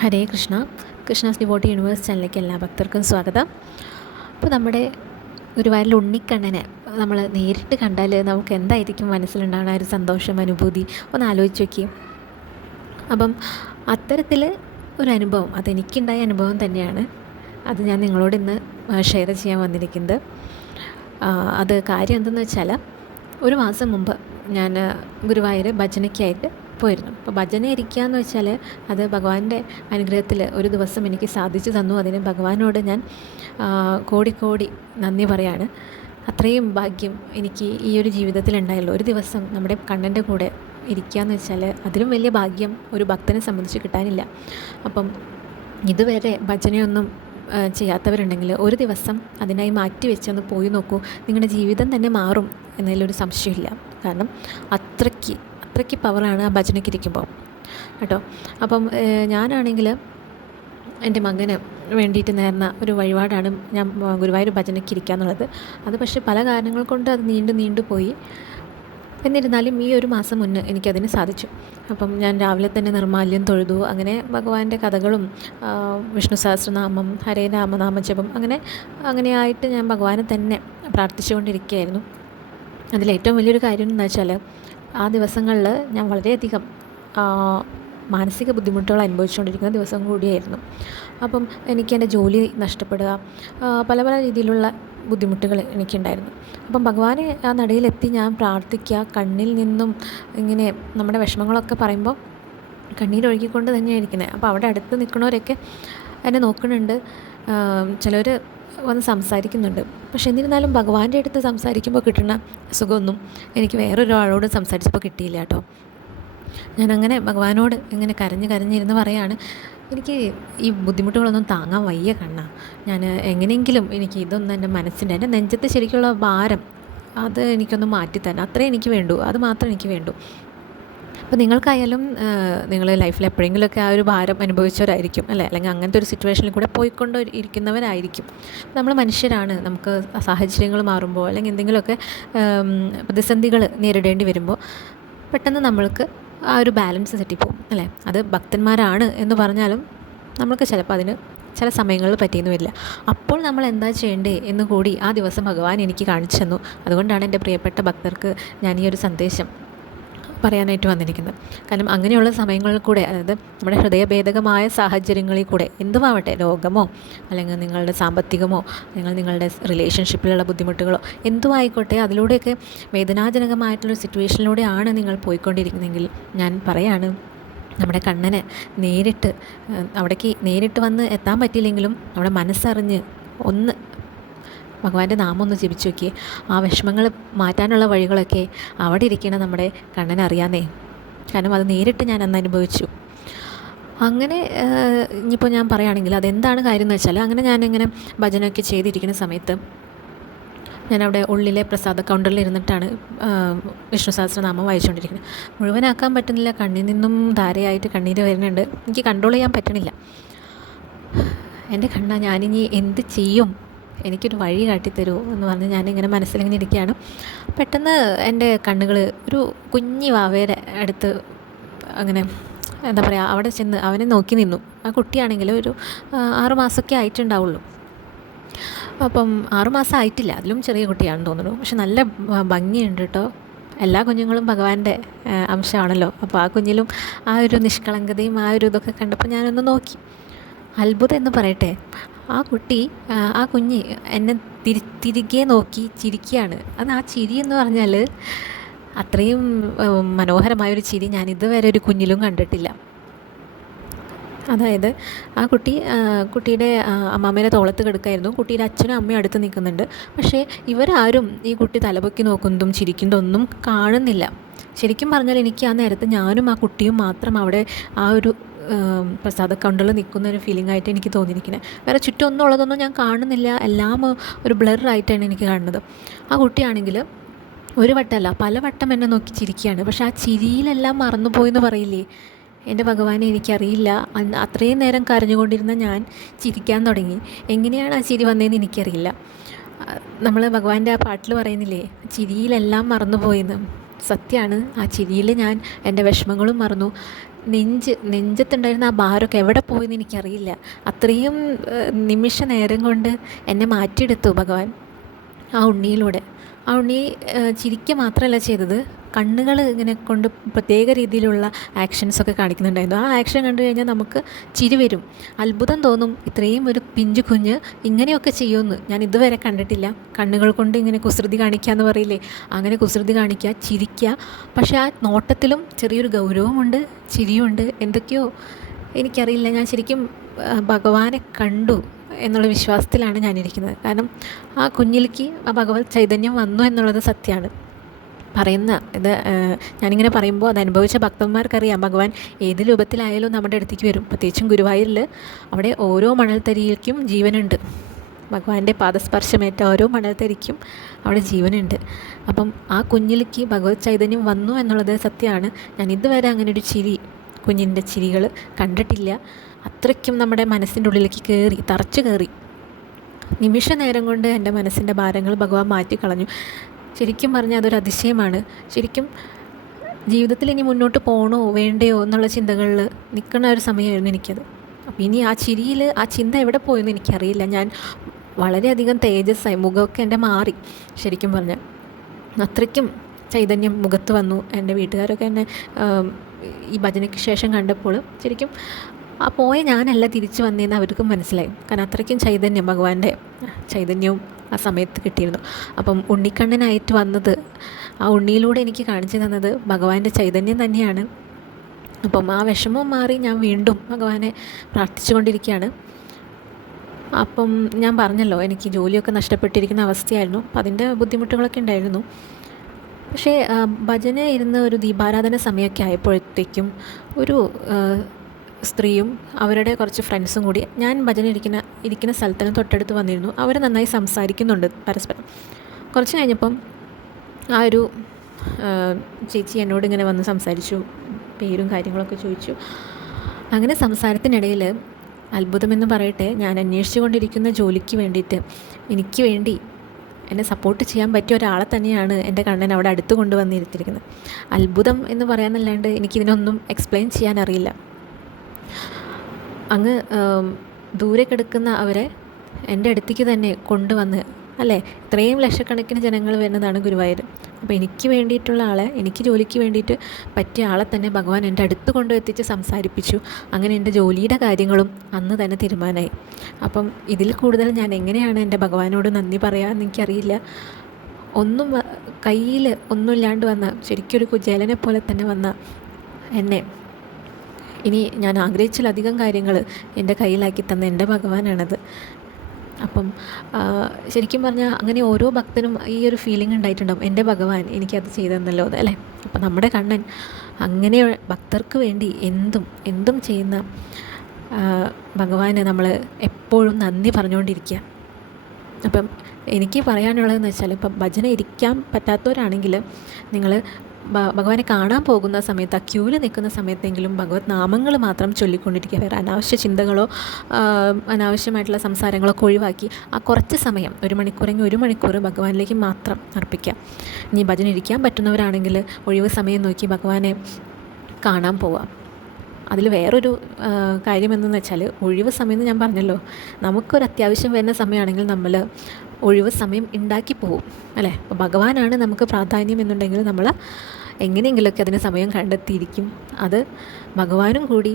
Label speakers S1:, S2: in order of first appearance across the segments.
S1: ഹരേ Krishna. Krishna's devotee universe ചാനലിലേക്ക് എല്ലാ ഭക്തർക്കും സ്വാഗതം. അപ്പോൾ നമ്മുടെ ഒരു ഗുരുവായൂരിൽ ഉണ്ണിക്കണ്ണനെ നമ്മൾ നേരിട്ട് കണ്ടാൽ നമുക്ക് എന്തായിരിക്കും മനസ്സിലുണ്ടാകുന്ന ഒരു സന്തോഷം അനുഭൂതി? ഒന്ന് ആലോചിച്ച് നോക്കി അപ്പം അത്തരത്തിൽ ഒരു അനുഭവം അതെനിക്കുണ്ടായ അനുഭവം തന്നെയാണ്. അത് ഞാൻ നിങ്ങളോട് ഇന്ന് ഷെയർ ചെയ്യാൻ വന്നിരിക്കുന്നത്. അത് കാര്യം എന്തെന്ന് വെച്ചാൽ ഒരു മാസം മുമ്പ് ഞാൻ ഗുരുവായൂർ ഭജനയ്ക്കായിട്ട് പോയിരുന്നു അപ്പോൾ ഭജന ഇരിക്കുക എന്ന് വെച്ചാൽ അത് ഭഗവാന്റെ അനുഗ്രഹത്തിൽ ഒരു ദിവസം എനിക്ക് സാധിച്ചു തന്നു. അതിന് ഭഗവാനോട് ഞാൻ കോടിക്കോടി കോടി കോടി നന്ദി പറയാണ്. അത്രയും ഭാഗ്യം എനിക്ക് ഈ ഒരു ജീവിതത്തിൽ ഉണ്ടായല്ലോ ഒരു ദിവസം നമ്മുടെ കണ്ണന്റെ കൂടെ ഇരിക്കുക എന്ന് വെച്ചാൽ അതിലും വലിയ ഭാഗ്യം ഒരു ഭക്തനെ സംബന്ധിച്ച് കിട്ടാനില്ല. അപ്പം ഇതുവരെ ഭജനയൊന്നും ചെയ്യാത്തവരുണ്ടെങ്കിൽ ഒരു ദിവസം അതിനായി മാറ്റി വെച്ചൊന്ന് പോയി നോക്കൂ. നിങ്ങളുടെ ജീവിതം തന്നെ മാറും എന്നതിലൊരു സംശയമില്ല. കാരണം അത്രയ്ക്ക് അത്രയ്ക്ക് പവറാണ് ആ ഭജനയ്ക്ക് ഇരിക്കുമ്പോൾ കേട്ടോ? അപ്പം ഞാനാണെങ്കിൽ എന്റെ മകന് വേണ്ടിയിട്ട് നേർന്ന ഒരു വഴിപാടാണ് ഞാൻ ഗുരുവായൂർ ഭജനയ്ക്ക് ഇരിക്കുക എന്നുള്ളത് അത് പക്ഷേ പല കാരണങ്ങൾ കൊണ്ട് അത് നീണ്ടു നീണ്ടു പോയി. എന്നിരുന്നാലും ഈ ഒരു മാസം മുന്നേ എനിക്കതിന് സാധിച്ചു. അപ്പം ഞാൻ രാവിലെ തന്നെ നിർമാല്യം തൊഴുതു. അങ്ങനെ ഭഗവാന്റെ കഥകളും വിഷ്ണു സഹസ്രനാമം ഹരേ രാമനാമജപം അങ്ങനെ അങ്ങനെയായിട്ട് ഞാൻ ഭഗവാനെ തന്നെ പ്രാർത്ഥിച്ചുകൊണ്ടിരിക്കുകയായിരുന്നു. അതിലേറ്റവും വലിയൊരു കാര്യം എന്ന് വെച്ചാൽ ആ ദിവസങ്ങളിൽ ഞാൻ വളരെയധികം മാനസിക ബുദ്ധിമുട്ടുകൾ അനുഭവിച്ചുകൊണ്ടിരിക്കുന്ന ദിവസം കൂടിയായിരുന്നു. അപ്പം എനിക്ക് എന്റെ ജോലി നഷ്ടപ്പെടുക പല പല രീതിയിലുള്ള ബുദ്ധിമുട്ടുകൾ എനിക്കുണ്ടായിരുന്നു. അപ്പം ഭഗവാനെ ആ നടയിലെത്തി ഞാൻ പ്രാർത്ഥിക്കുക കണ്ണിൽ നിന്നും ഇങ്ങനെ നമ്മുടെ വിഷമങ്ങളൊക്കെ പറയുമ്പോൾ കണ്ണീരൊഴുകിക്കൊണ്ട് തന്നെയാണ് ഇരിക്കുന്നത് അപ്പോൾ അവിടെ അടുത്ത് നിൽക്കുന്നവരൊക്കെ എന്നെ നോക്കുന്നുണ്ട്. ചിലർ വന്ന് സംസാരിക്കുന്നുണ്ട്. പക്ഷെ എന്നിരുന്നാലും ഭഗവാന്റെ അടുത്ത് സംസാരിക്കുമ്പോൾ കിട്ടുന്ന സുഖമൊന്നും എനിക്ക് വേറൊരാളോട് സംസാരിച്ചപ്പോൾ കിട്ടിയില്ല കേട്ടോ. ഞാനങ്ങനെ ഭഗവാനോട് ഇങ്ങനെ കരഞ്ഞ് കരഞ്ഞിരുന്ന് പറയാണ് എനിക്ക് ഈ ബുദ്ധിമുട്ടുകളൊന്നും താങ്ങാൻ വയ്യ കണ്ണ. ഞാൻ എങ്ങനെയെങ്കിലും എനിക്ക് ഇതൊന്നും എന്റെ മനസ്സിന്റെ എന്റെ നെഞ്ചത്ത് ശരിക്കുള്ള ഭാരം അത് എനിക്കൊന്ന് മാറ്റിത്തരണം അത്രേ എനിക്ക് വേണ്ടു. അത് മാത്രം എനിക്ക് വേണ്ടൂ. അപ്പോൾ നിങ്ങൾക്കായാലും നിങ്ങൾ ലൈഫിൽ എപ്പോഴെങ്കിലുമൊക്കെ ആ ഒരു ഭാരം അനുഭവിച്ചവരായിരിക്കും അല്ലേ? അല്ലെങ്കിൽ അങ്ങനത്തെ ഒരു സിറ്റുവേഷനിൽ കൂടെ പോയിക്കൊണ്ട് ഇരിക്കുന്നവരായിരിക്കും. നമ്മൾ മനുഷ്യരാണ്. നമുക്ക് സാഹചര്യങ്ങൾ മാറുമ്പോൾ അല്ലെങ്കിൽ എന്തെങ്കിലുമൊക്കെ പ്രതിസന്ധികൾ നേരിടേണ്ടി വരുമ്പോൾ പെട്ടെന്ന് നമ്മൾക്ക് ആ ഒരു ബാലൻസ് തെറ്റിപ്പോവും അല്ലേ? അത് ഭക്തന്മാരാണ് എന്ന് പറഞ്ഞാലും നമുക്ക് ചിലപ്പോൾ അതിന് ചില സമയങ്ങളിൽ പറ്റിയെന്ന് വരില്ല. അപ്പോൾ നമ്മൾ എന്താ ചെയ്യേണ്ടേ എന്ന് കൂടി ആ ദിവസം ഭഗവാൻ എനിക്ക് കാണിച്ചു തന്നു. അതുകൊണ്ടാണ് എന്റെ പ്രിയപ്പെട്ട ഭക്തർക്ക് ഞാൻ ഈ ഒരു സന്ദേശം പറയാനായിട്ട് വന്നിരിക്കുന്നത്. കാരണം അങ്ങനെയുള്ള സമയങ്ങളിൽ കൂടെ അതായത് നമ്മുടെ ഹൃദയഭേദകമായ സാഹചര്യങ്ങളിൽ കൂടെ എന്തുമാവട്ടെ രോഗമോ അല്ലെങ്കിൽ നിങ്ങളുടെ സാമ്പത്തികമോ നിങ്ങൾ നിങ്ങളുടെ റിലേഷൻഷിപ്പിലുള്ള ബുദ്ധിമുട്ടുകളോ എന്തും ആയിക്കോട്ടെ അതിലൂടെയൊക്കെ വേദനാജനകമായിട്ടുള്ള സിറ്റുവേഷനിലൂടെയാണ് നിങ്ങൾ പോയിക്കൊണ്ടിരിക്കുന്നതെങ്കിൽ ഞാൻ പറയാണ് നമ്മുടെ കണ്ണനെ നേരിട്ട് അവിടേക്ക് നേരിട്ട് വന്ന് എത്താൻ പറ്റിയില്ലെങ്കിലും നമ്മുടെ മനസ്സറിഞ്ഞ് ഒന്ന് ഭഗവാന്റെ നാമം ഒന്ന് ജപിച്ചു നോക്കിയേ. ആ വിഷമങ്ങൾ മാറ്റാനുള്ള വഴികളൊക്കെ അവിടെ ഇരിക്കണ നമ്മുടെ കണ്ണനെ അറിയാന്നേ. കാരണം അത് നേരിട്ട് ഞാൻ അന്ന് അനുഭവിച്ചു. അങ്ങനെ ഇനിയിപ്പോൾ ഞാൻ പറയുകയാണെങ്കിൽ അതെന്താണ് കാര്യം എന്ന് വെച്ചാൽ അങ്ങനെ ഞാനിങ്ങനെ ഭജനമൊക്കെ ചെയ്തിരിക്കുന്ന സമയത്ത് ഞാനവിടെ ഉള്ളിലെ പ്രസാദ കൗണ്ടറിൽ ഇരുന്നിട്ടാണ് വിഷ്ണു സഹസ്രനാമം വായിച്ചുകൊണ്ടിരിക്കുന്നത്. മുഴുവനാക്കാൻ പറ്റുന്നില്ല. കണ്ണിൽ നിന്നും ധാരയായിട്ട് കണ്ണീര് വരുന്നുണ്ട്. എനിക്ക് കൺട്രോൾ ചെയ്യാൻ പറ്റണില്ല. എന്റെ കണ്ണ ഞാനിനി എന്ത് ചെയ്യും? എനിക്കൊരു വഴി കാട്ടിത്തരൂ എന്ന് പറഞ്ഞ് ഞാനിങ്ങനെ മനസ്സിലിങ്ങനെ ഇരിക്കുകയാണ്. പെട്ടെന്ന് എന്റെ കണ്ണുകൾ ഒരു കുഞ്ഞി വാവേരെ അടുത്ത് അങ്ങനെ എന്താ പറയുക അവിടെ ചെന്ന് അവനെ നോക്കി നിന്നു. ആ കുട്ടിയാണെങ്കിൽ ഒരു ആറുമാസമൊക്കെ ആറ് ആയിട്ടുണ്ടാവുള്ളൂ. അപ്പം ആറുമാസം ആയിട്ടില്ല. അതിലും ചെറിയ കുട്ടിയാണെന്ന് തോന്നുന്നു. പക്ഷെ നല്ല ഭംഗിയുണ്ട് കേട്ടോ. എല്ലാ കുഞ്ഞുങ്ങളും ഭഗവാന്റെ അംശമാണല്ലോ. അപ്പോൾ ആ കുഞ്ഞിലും ആ ഒരു നിഷ്കളങ്കതയും ആ ഒരു ഇതൊക്കെ കണ്ടപ്പോൾ ഞാനൊന്ന് നോക്കി. അത്ഭുതം എന്ന് പറയട്ടെ. ആ കുട്ടി ആ, കുഞ്ഞ് എന്നെ തിരി തിരികെ നോക്കി ചിരിക്കുകയാണ്. അത് ആ ചിരി എന്ന് പറഞ്ഞാൽ അത്രയും മനോഹരമായ മനോഹരമായൊരു ചിരി ഞാൻ ഇതുവരെ ഒരു കുഞ്ഞിലും കണ്ടിട്ടില്ല. അതായത് ആ കുട്ടി കുട്ടിയുടെ അമ്മാമ്മേനെ തോളത്ത് കിടക്കായിരുന്നു. കുട്ടിയുടെ അച്ഛനും അമ്മയും അടുത്ത് നിൽക്കുന്നുണ്ട്. പക്ഷേ ഇവരാരും ഈ കുട്ടി തലപൊക്കി നോക്കുന്നതും ചിരിക്കുന്നതൊന്നും കാണുന്നില്ല. ശരിക്കും പറഞ്ഞാൽ എനിക്ക് ആ നേരത്ത് ഞാനും ആ കുട്ടിയും മാത്രം അവിടെ ആ ഒരു ഉം, പ്രസാദ കൗണ്ടറിൽ നിൽക്കുന്ന ഒരു ഫീലിംഗ് ആയിട്ട് എനിക്ക് തോന്നിയിരിക്കുന്നത് വേറെ ചുറ്റും ഒന്നും ഉള്ളതൊന്നും ഞാൻ കാണുന്നില്ല. എല്ലാം ഒരു ബ്ലറായിട്ടാണ് എനിക്ക് കാണുന്നത്. ആ കുട്ടിയാണെങ്കിൽ ഒരു വട്ടമല്ല പല വട്ടം എന്നെ നോക്കി ചിരിക്കുകയാണ് പക്ഷെ ആ ചിരിയിലെല്ലാം മറന്നുപോയെന്ന് പറയില്ലേ? എന്റെ ഭഗവാനെ എനിക്കറിയില്ല. അത്രയും നേരം കരഞ്ഞുകൊണ്ടിരുന്ന ഞാൻ ചിരിക്കാൻ തുടങ്ങി. എങ്ങനെയാണ് ആ ചിരി വന്നതെന്ന് എനിക്കറിയില്ല. നമ്മൾ ഭഗവാന്റെ ആ പാട്ടിൽ പറയുന്നില്ലേ? ചിരിയിലെല്ലാം മറന്നുപോയെന്ന്. സത്യമാണ് ആ ചിരിയിൽ ഞാൻ എന്റെ വിഷമങ്ങളും മറന്നു. നെഞ്ച് നെഞ്ചത്തുണ്ടായിരുന്ന ആ ഭാരമൊക്കെ എവിടെ പോയെന്ന് എനിക്കറിയില്ല. അത്രയും നിമിഷ നേരം കൊണ്ട് എന്നെ മാറ്റിയെടുത്തു ഭഗവാൻ ആ ഉണ്ണിയിലൂടെ. ആ ഉണ്ണി ചിരിക്കുക മാത്രമല്ല ചെയ്തത്. കണ്ണുകൾ ഇങ്ങനെ കൊണ്ട് പ്രത്യേക രീതിയിലുള്ള ആക്ഷൻസൊക്കെ കാണിക്കുന്നുണ്ടായിരുന്നു. ആ ആക്ഷൻ കണ്ടു കഴിഞ്ഞാൽ നമുക്ക് ചിരി വരും. അത്ഭുതം തോന്നും. ഇത്രയും ഒരു പിഞ്ചു കുഞ്ഞ് ഇങ്ങനെയൊക്കെ ചെയ്യുമെന്ന്. ഞാൻ ഇതുവരെ കണ്ടിട്ടില്ല. കണ്ണുകൾ കൊണ്ട് ഇങ്ങനെ കുസൃതി കാണിക്കുക എന്ന് പറയില്ലേ? അങ്ങനെ കുസൃതി കാണിക്കുക ചിരിക്കുക. പക്ഷേ ആ നോട്ടത്തിലും ചെറിയൊരു ഗൗരവമുണ്ട് ചിരിയുണ്ട്. എന്തൊക്കെയോ എനിക്കറിയില്ല. ഞാൻ ശരിക്കും ഭഗവാനെ കണ്ടു. എന്നുള്ള വിശ്വാസത്തിലാണ് ഞാനിരിക്കുന്നത്. കാരണം ആ കുഞ്ഞിലേക്ക് ആ ഭഗവത് ചൈതന്യം വന്നു എന്നുള്ളത് സത്യമാണ്. പറയുന്ന ഇത് ഞാനിങ്ങനെ പറയുമ്പോൾ അത് അനുഭവിച്ച ഭക്തന്മാർക്കറിയാം. ഭഗവാൻ ഏത് രൂപത്തിലായാലും നമ്മുടെ അടുത്തേക്ക് വരും. പ്രത്യേകിച്ചും ഗുരുവായൂരിൽ അവിടെ ഓരോ മണൽത്തരിയിലേക്കും ജീവനുണ്ട്. ഭഗവാന്റെ പാദസ്പർശമേറ്റ ഓരോ മണൽത്തരിക്കും അവിടെ ജീവനുണ്ട്. അപ്പം ആ കുഞ്ഞിലേക്ക് ഭഗവത് ചൈതന്യം വന്നു എന്നുള്ളത് സത്യമാണ്. ഞാൻ ഇതുവരെ അങ്ങനെ ഒരു ചിരി കുഞ്ഞിന്റെ ചിരികൾ കണ്ടിട്ടില്ല. അത്രയ്ക്കും നമ്മുടെ മനസ്സിന്റെ ഉള്ളിലേക്ക് കയറി തറച്ചു കയറി നിമിഷ നേരം കൊണ്ട് എന്റെ മനസ്സിന്റെ ഭാരങ്ങൾ ഭഗവാൻ മാറ്റിക്കളഞ്ഞു ശരിക്കും പറഞ്ഞാൽ അതൊരു അതിശയമാണ്. ശരിക്കും ജീവിതത്തിൽ ഇനി മുന്നോട്ട് പോകണോ വേണ്ടയോ എന്നുള്ള ചിന്തകളിൽ നിൽക്കുന്ന ഒരു സമയമായിരുന്നു എനിക്കത്. അപ്പോൾ ഇനി ആ ചിരിയിൽ ആ ചിന്ത എവിടെ പോയെന്ന് എനിക്കറിയില്ല. ഞാൻ വളരെയധികം തേജസ്സായി മുഖമൊക്കെ എന്റെ മാറി ശരിക്കും പറഞ്ഞാൽ. അത്രയ്ക്കും ചൈതന്യം മുഖത്ത് വന്നു. എന്റെ വീട്ടുകാരൊക്കെ എന്നെ ഈ ഭജനയ്ക്ക് ശേഷം കണ്ടപ്പോൾ ശരിക്കും ആ പോയ ഞാനല്ല തിരിച്ചു വന്നതെന്ന് അവർക്കും മനസ്സിലായി. കാരണം അത്രയ്ക്കും ചൈതന്യം ഭഗവാന്റെ ചൈതന്യവും ആ സമയത്ത് കിട്ടിയിരുന്നു. അപ്പം ഉണ്ണിക്കണ്ണനായിട്ട് വന്നത് ആ ഉണ്ണിയിലൂടെ എനിക്ക് കാണിച്ചു തന്നത് ഭഗവാന്റെ ചൈതന്യം തന്നെയാണ്. അപ്പം ആ വിഷമം മാറി ഞാൻ വീണ്ടും ഭഗവാനെ പ്രാർത്ഥിച്ചുകൊണ്ടിരിക്കുകയാണ്. അപ്പം ഞാൻ പറഞ്ഞല്ലോ എനിക്ക് ജോലിയൊക്കെ നഷ്ടപ്പെട്ടിരിക്കുന്ന അവസ്ഥയായിരുന്നു. അപ്പം അതിന്റെ ബുദ്ധിമുട്ടുകളൊക്കെ ഉണ്ടായിരുന്നു. പക്ഷേ ഭജന ഇരുന്ന് ഒരു ദീപാരാധന സമയമൊക്കെ ആയപ്പോഴത്തേക്കും ഒരു സ്ത്രീയും അവരുടെ കുറച്ച് ഫ്രണ്ട്സും കൂടി ഞാൻ ഭജന ഇരിക്കുന്ന ഇരിക്കുന്ന സ്ഥലത്തിന് തൊട്ടടുത്ത് വന്നിരുന്നു. അവർ നന്നായി സംസാരിക്കുന്നുണ്ട് പരസ്പരം. കുറച്ച് കഴിഞ്ഞപ്പം ആ ഒരു ചേച്ചി എന്നോട് ഇങ്ങനെ വന്ന് സംസാരിച്ചു പേരും കാര്യങ്ങളൊക്കെ ചോദിച്ചു. അങ്ങനെ സംസാരത്തിനിടയിൽ അത്ഭുതമെന്ന് പറയട്ടെ ഞാൻ അന്വേഷിച്ചു കൊണ്ടിരിക്കുന്ന ജോലിക്ക് വേണ്ടിയിട്ട് എനിക്ക് വേണ്ടി എന്നെ സപ്പോർട്ട് ചെയ്യാൻ പറ്റിയ ഒരാളെ തന്നെയാണ് എന്റെ കണ്ണൻ അവിടെ അടുത്ത് കൊണ്ടുവന്നിരുത്തിയിരിക്കുന്നത് അത്ഭുതം എന്ന് പറയാനല്ലാണ്ട് എനിക്കിതിനൊന്നും എക്സ്പ്ലെയിൻ ചെയ്യാൻ അറിയില്ല അങ്ങ് ദൂരെ കിടക്കുന്ന അവരെ എന്റെ അടുത്തേക്ക് തന്നെ കൊണ്ടുവന്ന് അല്ലേ? ഇത്രയും ലക്ഷക്കണക്കിന് ജനങ്ങൾ വരുന്നതാണ് ഗുരുവായൂർ. അപ്പോൾ എനിക്ക് വേണ്ടിയിട്ടുള്ള ആളെ എനിക്ക് ജോലിക്ക് വേണ്ടിയിട്ട് പറ്റിയ ആളെ തന്നെ ഭഗവാൻ എന്റെ അടുത്ത് കൊണ്ടുവെത്തിച്ച് സംസാരിപ്പിച്ചു. അങ്ങനെ എന്റെ ജോലിയുടെ കാര്യങ്ങളും അന്ന് തന്നെ തീരുമാനമായി. അപ്പം ഇതിൽ കൂടുതൽ ഞാൻ എങ്ങനെയാണ് എന്റെ ഭഗവാനോട് നന്ദി പറയാമെന്ന് എനിക്കറിയില്ല. ഒന്നും കയ്യിൽ ഒന്നുമില്ലാണ്ട് വന്ന ശരിക്കൊരു കുചേലനെ പോലെ തന്നെ വന്ന എന്നെ ഇനി ഞാൻ ആഗ്രഹിച്ചിലധികം കാര്യങ്ങൾ എന്റെ കയ്യിലാക്കി തന്ന എന്റെ ഭഗവാനാണത്. അപ്പം ശരിക്കും പറഞ്ഞാൽ അങ്ങനെ ഓരോ ഭക്തനും ഈ ഒരു ഫീലിംഗ് ഉണ്ടായിട്ടുണ്ടാവും. എന്റെ ഭഗവാൻ എനിക്കത് ചെയ്തു തന്നല്ലോ അല്ലേ? അപ്പം നമ്മുടെ കണ്ണൻ അങ്ങനെ ഭക്തർക്ക് വേണ്ടി എന്തും എന്തും ചെയ്യുന്ന ഭഗവാന് നമ്മൾ എപ്പോഴും നന്ദി പറഞ്ഞുകൊണ്ടിരിക്കുക അപ്പം എനിക്ക് പറയാനുള്ളതെന്ന് വെച്ചാൽ ഇപ്പം ഭജന ഇരിക്കാൻ പറ്റാത്തവരാണെങ്കിൽ നിങ്ങൾ ഭഗവാനെ കാണാൻ പോകുന്ന സമയത്ത് ആ ക്യൂവിൽ നിൽക്കുന്ന സമയത്തെങ്കിലും ഭഗവത് നാമങ്ങൾ മാത്രം ചൊല്ലിക്കൊണ്ടിരിക്കുക. വേറെ അനാവശ്യ ചിന്തകളോ അനാവശ്യമായിട്ടുള്ള സംസാരങ്ങളൊക്കെ ഒഴിവാക്കി ആ കുറച്ച് സമയം ഒരു മണിക്കൂറെങ്കിൽ ഒരു മണിക്കൂർ ഭഗവാനിലേക്ക് മാത്രം അർപ്പിക്കാം ഇനി ഭജന ഇരിക്കാൻ പറ്റുന്നവരാണെങ്കിൽ ഒഴിവ് സമയം നോക്കി ഭഗവാനെ കാണാൻ പോവാം അതിൽ വേറൊരു ആ, കാര്യം എന്തെന്ന് വെച്ചാൽ ഒഴിവ് സമയം എന്ന് ഞാൻ പറഞ്ഞല്ലോ. നമുക്കൊരു അത്യാവശ്യം വരുന്ന സമയമാണെങ്കിൽ നമ്മൾ ഒഴിവ് സമയം ഉണ്ടാക്കി പോകും അല്ലേ? അപ്പോൾ ഭഗവാനാണ് നമുക്ക് പ്രാധാന്യം എന്നുണ്ടെങ്കിൽ നമ്മൾ എങ്ങനെയെങ്കിലുമൊക്കെ അതിന് സമയം കണ്ടെത്തിയിരിക്കും. അത് ഭഗവാനും കൂടി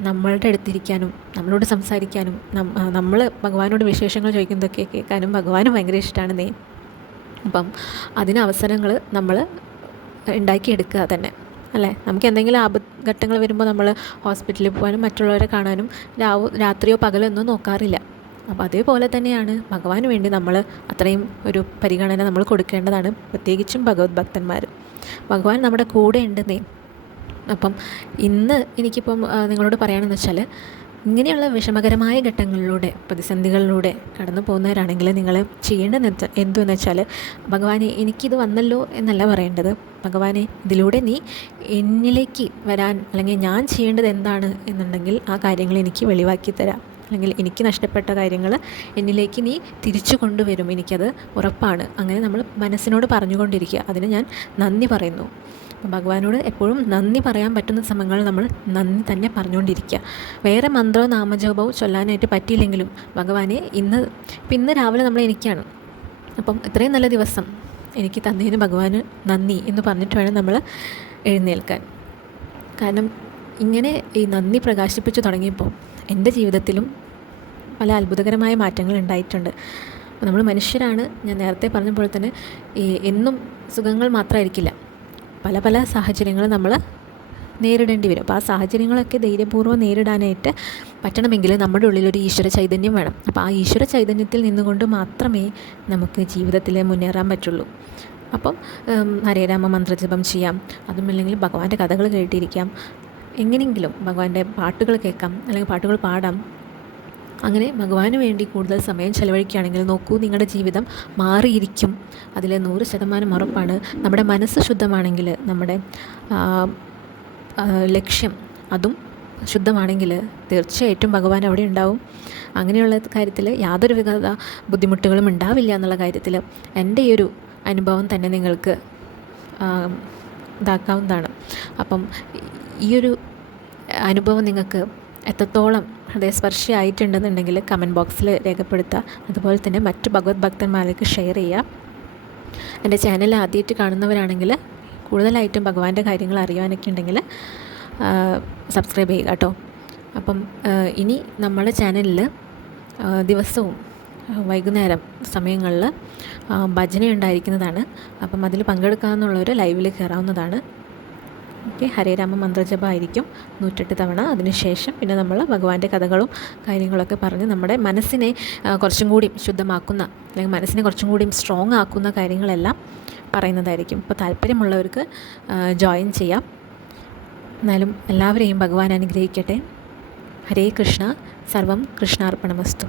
S1: നമ്മളുടെ അടുത്തിരിക്കാനും നമ്മളോട് സംസാരിക്കാനും നമ്മൾ ഭഗവാനോട് വിശേഷങ്ങൾ ചോദിക്കുന്നതൊക്കെ കേൾക്കാനും ഭഗവാനും ഭയങ്കര ഇഷ്ടമാണ് നീ അപ്പം അതിന് അവസരങ്ങൾ നമ്മൾ ഉണ്ടാക്കിയെടുക്കുക തന്നെ. അല്ലേ? നമുക്ക് എന്തെങ്കിലും ആപത്ഘട്ടങ്ങൾ വരുമ്പോൾ നമ്മൾ ഹോസ്പിറ്റലിൽ പോകാനും മറ്റുള്ളവരെ കാണാനും രാവ് രാത്രിയോ പകലോ ഒന്നും നോക്കാറില്ല. അപ്പോൾ അതേപോലെ തന്നെയാണ് ഭഗവാന് വേണ്ടി നമ്മൾ അത്രയും ഒരു പരിഗണന നമ്മൾ കൊടുക്കേണ്ടതാണ് പ്രത്യേകിച്ചും ഭഗവത് ഭക്തന്മാർ ഭഗവാൻ നമ്മുടെ കൂടെ ഉണ്ടെന്നേ. അപ്പം ഇന്ന് എനിക്കിപ്പം നിങ്ങളോട് പറയുകയാണെന്ന് വെച്ചാൽ ഇങ്ങനെയുള്ള വിഷമകരമായ ഘട്ടങ്ങളിലൂടെ പ്രതിസന്ധികളിലൂടെ കടന്നു പോകുന്നവരാണെങ്കിൽ നിങ്ങൾ ചെയ്യേണ്ടത് എന്തെന്ന് വെച്ചാൽ ഭഗവാനെ എനിക്കിത് വന്നല്ലോ എന്നല്ല പറയേണ്ടത്. ഭഗവാനെ ഇതിലൂടെ നീ എന്നിലേക്ക് വരാൻ അല്ലെങ്കിൽ ഞാൻ ചെയ്യേണ്ടത് എന്താണ് എന്നുണ്ടെങ്കിൽ ആ കാര്യങ്ങൾ എനിക്ക് വെളിവാക്കി തരാം. അല്ലെങ്കിൽ എനിക്ക് നഷ്ടപ്പെട്ട കാര്യങ്ങൾ എന്നിലേക്ക് നീ തിരിച്ചു കൊണ്ടുവരും. എനിക്കത് ഉറപ്പാണ്. അങ്ങനെ നമ്മൾ മനസ്സിനോട് പറഞ്ഞുകൊണ്ടിരിക്കുക. അതിന് ഞാൻ നന്ദി പറയുന്നു. ഭഗവാനോട് എപ്പോഴും നന്ദി പറയാൻ പറ്റുന്ന സമയങ്ങൾ നമ്മൾ നന്ദി തന്നെ പറഞ്ഞുകൊണ്ടിരിക്കുക. വേറെ മന്ത്രോ നാമജപമോ ചൊല്ലാനായിട്ട് പറ്റിയില്ലെങ്കിലും ഭഗവാനെ ഇന്ന് ഇന്ന് രാവിലെ നമ്മൾ എനിക്കാണ്. അപ്പം ഇത്രയും നല്ല ദിവസം എനിക്ക് തന്നതിന് ഭഗവാന് നന്ദി എന്ന് പറഞ്ഞിട്ട് വേണം നമ്മൾ എഴുന്നേൽക്കാൻ. കാരണം ഇങ്ങനെ ഈ നന്ദി പ്രകാശിപ്പിച്ചു തുടങ്ങിയപ്പോൾ എന്റെ ജീവിതത്തിലും പല അത്ഭുതകരമായ മാറ്റങ്ങൾ ഉണ്ടായിട്ടുണ്ട്. നമ്മൾ മനുഷ്യരാണ് ഞാൻ നേരത്തെ പറഞ്ഞ പോലെ തന്നെ എന്നും സുഖങ്ങൾ മാത്രമായിരിക്കില്ല. പല പല സാഹചര്യങ്ങൾ നമ്മൾ നേരിടേണ്ടി വരും. അപ്പോൾ ആ സാഹചര്യങ്ങളൊക്കെ ധൈര്യപൂർവം നേരിടാനായിട്ട് പറ്റണമെങ്കിൽ നമ്മുടെ ഉള്ളിലൊരു ഈശ്വര ചൈതന്യം വേണം. അപ്പോൾ ആ ഈശ്വര ചൈതന്യത്തിൽ നിന്നുകൊണ്ട് മാത്രമേ നമുക്ക് ജീവിതത്തിൽ മുന്നേറാൻ പറ്റുള്ളൂ. അപ്പം ഹരേരാമ മന്ത്രജപം ചെയ്യാം. അതുമല്ലെങ്കിൽ ഭഗവാന്റെ കഥകൾ കേട്ടിരിക്കാം. എങ്ങനെയെങ്കിലും ഭഗവാന്റെ പാട്ടുകൾ കേൾക്കാം. അല്ലെങ്കിൽ പാട്ടുകൾ പാടാം. അങ്ങനെ ഭഗവാന് വേണ്ടി കൂടുതൽ സമയം ചെലവഴിക്കുകയാണെങ്കിൽ നോക്കൂ നിങ്ങളുടെ ജീവിതം മാറിയിരിക്കും. അതിൽ നൂറ് ശതമാനം ഉറപ്പാണ്. നമ്മുടെ മനസ്സ് ശുദ്ധമാണെങ്കിൽ നമ്മുടെ ലക്ഷ്യം അതും ശുദ്ധമാണെങ്കിൽ തീർച്ചയായിട്ടും ഭഗവാൻ അവിടെ ഉണ്ടാവും. അങ്ങനെയുള്ള കാര്യത്തിൽ യാതൊരു വിധ ബുദ്ധിമുട്ടുകളും ഉണ്ടാവില്ല എന്നുള്ള കാര്യത്തിൽ എന്റെ ഈ ഒരു അനുഭവം തന്നെ നിങ്ങൾക്ക് ഇതാക്കാവുന്നതാണ്. അപ്പം ഈ ഒരു അനുഭവം നിങ്ങൾക്ക് എത്രത്തോളം ഹൃദയസ്പർശിയായിട്ടുണ്ടെന്നുണ്ടെങ്കിൽ കമന്റ് ബോക്സിൽ രേഖപ്പെടുത്തുക. അതുപോലെ തന്നെ മറ്റ് ഭഗവത് ഭക്തന്മാരിലേക്ക് ഷെയർ ചെയ്യുക. എന്റെ ചാനൽ ആദ്യമായിട്ട് കാണുന്നവരാണെങ്കിൽ കൂടുതലായിട്ടും ഭഗവാന്റെ കാര്യങ്ങൾ അറിയാനൊക്കെ ഉണ്ടെങ്കിൽ സബ്സ്ക്രൈബ് ചെയ്യുക കേട്ടോ. അപ്പം ഇനി നമ്മുടെ ചാനലിൽ ദിവസവും വൈകുന്നേരം സമയങ്ങളിൽ ഭജന ഉണ്ടായിരിക്കുന്നതാണ്. അപ്പം അതിൽ പങ്കെടുക്കാമെന്നുള്ളവർ ലൈവിൽ കയറാവുന്നതാണ്. ഓക്കെ ഹരേരാമ മന്ത്രജപമായിരിക്കും നൂറ്റെട്ട് തവണ. അതിനുശേഷം പിന്നെ നമ്മൾ ഭഗവാന്റെ കഥകളും കാര്യങ്ങളൊക്കെ പറഞ്ഞ് നമ്മുടെ മനസ്സിനെ കുറച്ചും കൂടി ശുദ്ധമാക്കുന്ന അല്ലെങ്കിൽ മനസ്സിനെ കുറച്ചും കൂടി സ്ട്രോങ് ആക്കുന്ന കാര്യങ്ങളെല്ലാം പറയുന്നതായിരിക്കും. ഇപ്പോൾ താല്പര്യമുള്ളവർക്ക് ജോയിൻ ചെയ്യാം. എന്നാലും എല്ലാവരെയും ഭഗവാൻ അനുഗ്രഹിക്കട്ടെ. ഹരേ കൃഷ്ണ. സർവം കൃഷ്ണാർപ്പണമസ്തു.